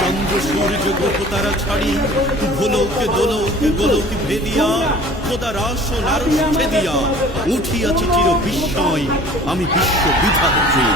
চন্দ্র সূর্য গ্রহ তারা ছাড়ি ভোলক দোলক গোলক ভেদিয়া খোদার আসন আরশ ছেদিয়া উঠিয়াছি চির বিস্ময় আমি বিশ্ব বিধাত্রী।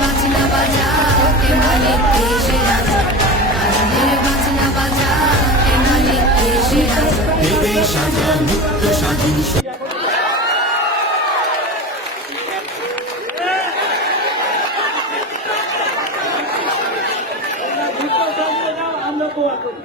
বাজনা বাজা কে মালিক দেশে রাজা? বাজনা বাজা কে মালিক দেশে রাজা? দেবে সাজা মুক্ত করি